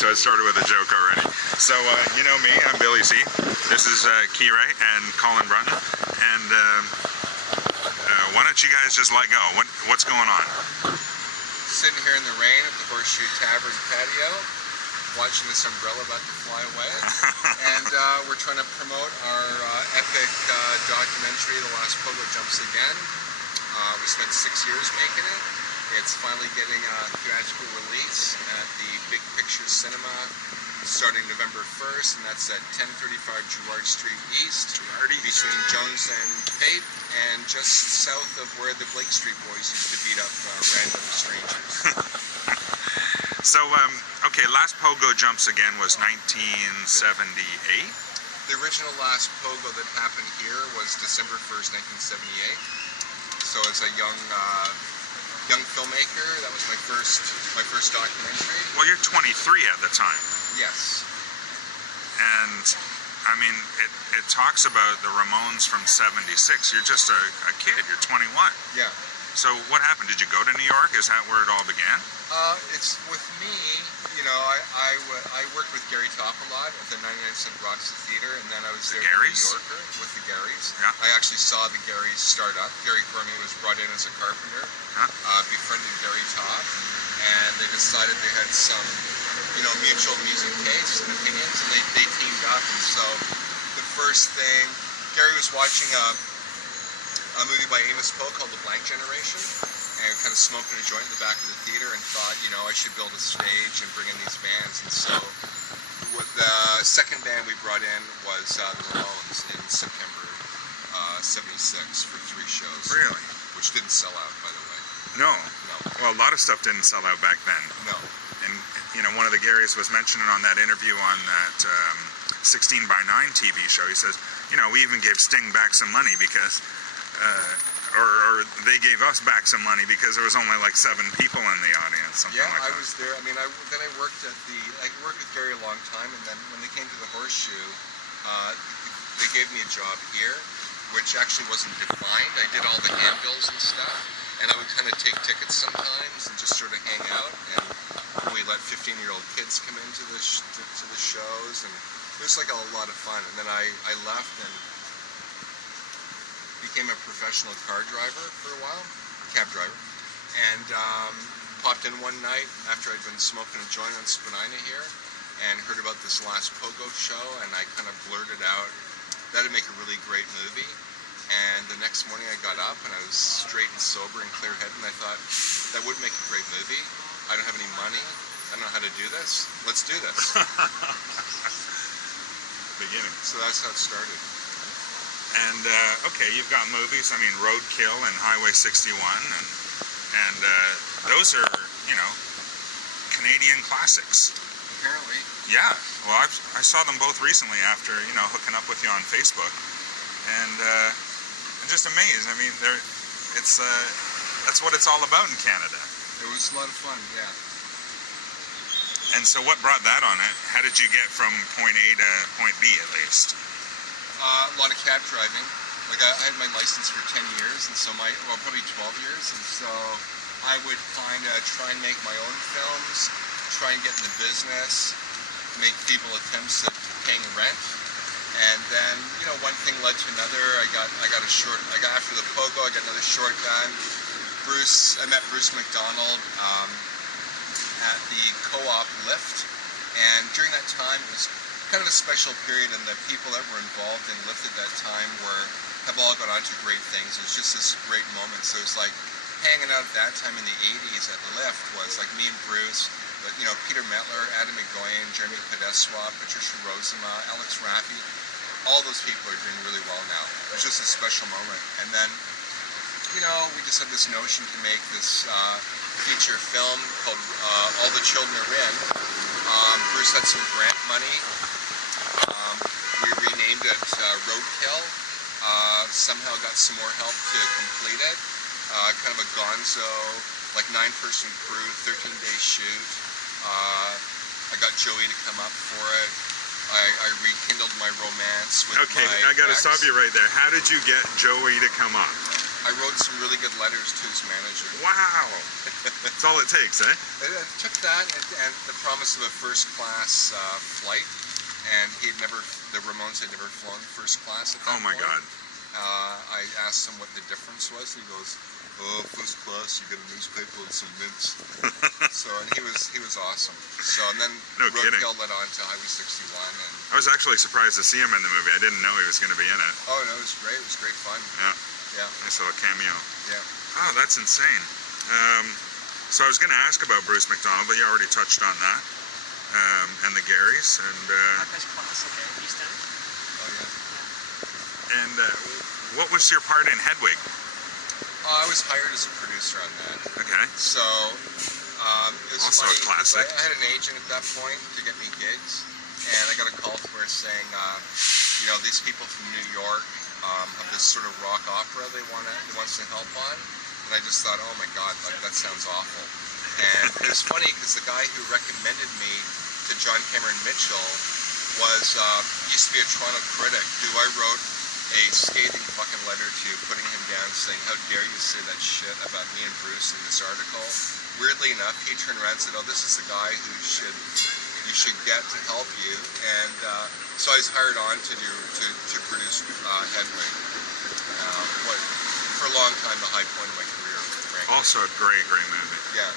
so I started with a joke already. So, you know me, I'm Billy C. This is Kire and Colin Brunton. And why don't you guys just let go? What's going on? Sitting here in the rain at the Horseshoe Tavern patio, watching this umbrella about to fly away. And we're trying to promote our epic documentary, The Last Pogo Jumps Again. We spent 6 years making it. It's finally getting a theatrical release at the Big Picture Cinema starting November 1st, and that's at 1035 Girard Street East, between Jones and Pape, and just south of where the Blake Street Boys used to beat up random strangers. So, okay, Last Pogo Jumps Again was 1978? The original Last Pogo that happened here was December 1st, 1978. So as a young filmmaker, that was my first documentary. Well, you're 23 at the time. Yes. And I mean, it talks about the Ramones from '76. You're just a kid. You're 21. Yeah. So what happened? Did you go to New York? Is that where it all began? It's with me. You know, I worked with Gary Top a lot at the 99 Roxy Theater, and then I was there in New Yorker with the Garys. Yeah. I actually saw the Garys start up. Gary Cormier was brought in as a carpenter. Befriended Gary Top, and they decided they had some, you know, mutual music tastes and opinions, and they teamed up. And so the first thing, Gary was watching a movie by Amos Poe called The Blank Generation, and kind of smoking a joint in the back of the theater, and thought, you know, I should build a stage and bring in these bands. And so the second band we brought in was the Ramones in September '76 for 3 shows. Really? Which didn't sell out, by the way. No. Well, a lot of stuff didn't sell out back then. No. And, you know, one of the Garys was mentioning on that interview on that 16:9 TV show, he says, you know, we even gave Sting back some money because, or they gave us back some money because there was only like 7 people in the audience, something like that. I was there. I mean, then I worked with Gary a long time, and then when they came to the Horseshoe, they gave me a job here, which actually wasn't defined. I did all the handbills and stuff. And I would kind of take tickets sometimes and just sort of hang out, and we let 15-year-old kids come into the shows, and it was like a lot of fun. And then I left and became a professional car driver for a while, cab driver, and popped in one night after I'd been smoking a joint on Spadina here, and heard about this Last Pogo show, and I kind of blurted out, that'd make a really great movie. And the next morning I got up and I was straight and sober and clear-headed, and I thought, that would make a great movie. I don't have any money. I don't know how to do this. Let's do this. Beginning. So that's how it started. And, okay, you've got movies, I mean, Roadkill and Highway 61, and those are, you know, Canadian classics. Apparently. Yeah. Well, I saw them both recently after, you know, hooking up with you on Facebook. And I'm just amazed. I mean, that's what it's all about in Canada. It was a lot of fun, yeah. And so what brought that on it? How did you get from point A to point B, at least? A lot of cab driving. Like, I had my license for 10 years, and so probably 12 years, and so I would try and make my own films, try and get in the business, make feeble attempts at paying rent. And then, you know, one thing led to another. I got after the Pogo, I got another short done. I met Bruce McDonald at the co-op Lyft, and during that time it was kind of a special period, and the people that were involved in Lyft at that time have all gone on to great things. It was just this great moment. So it was like hanging out at that time in the 80s at Lyft was like me and Bruce, but, you know, Peter Metler, Adam McGoyan, Jeremy Podeswa, Patricia Rozema, Alex Raffi. All those people are doing really well now. It was just a special moment. And then, you know, we just had this notion to make this feature film called All the Children Are In. Bruce had some grant money. We renamed it Roadkill. Somehow got some more help to complete it. Kind of a gonzo, like 9-person crew, 13-day shoot. I got Joey to come up for it. I rekindled my romance with I got to stop you right there. How did you get Joey to come up? I wrote some really good letters to his manager. Wow. That's all it takes, eh? It took that and the promise of a first-class flight, and the Ramones had never flown first class at that Oh my point. God. I asked him what the difference was, and he goes, "Oh, first class, you get a newspaper and some mints." So, and he was awesome. So, and then No kidding. Roadkill led on to Highway 61, and I was actually surprised to see him in the movie. I didn't know he was going to be in it. oh no, it was great. It was great fun. Yeah. Yeah, Nice little cameo. yeah. Oh, that's insane. So I was going to ask about Bruce McDonald, but you already touched on that. And the Garys, and That's classic, eh? East End. Oh yeah. and what was your part in Hedwig? I was hired as a producer on that. Okay. So it was Also a funny 'cause classic. I had an agent at that point to get me gigs, and I got a call from her saying, these people from New York have this sort of rock opera they wants to help on, and I just thought, oh my God, like that sounds awful. And it was funny because the guy who recommended me to John Cameron Mitchell used to be a Toronto critic who I wrote a scathing fucking letter to, putting him down, saying, "How dare you say that shit about me and Bruce in this article?" Weirdly enough, he turned around and said, "Oh, this is the guy who you should get to help you." And so I was hired on to produce Hedwig. For a long time, the high point of my career, frankly. Also a great movie. Yeah.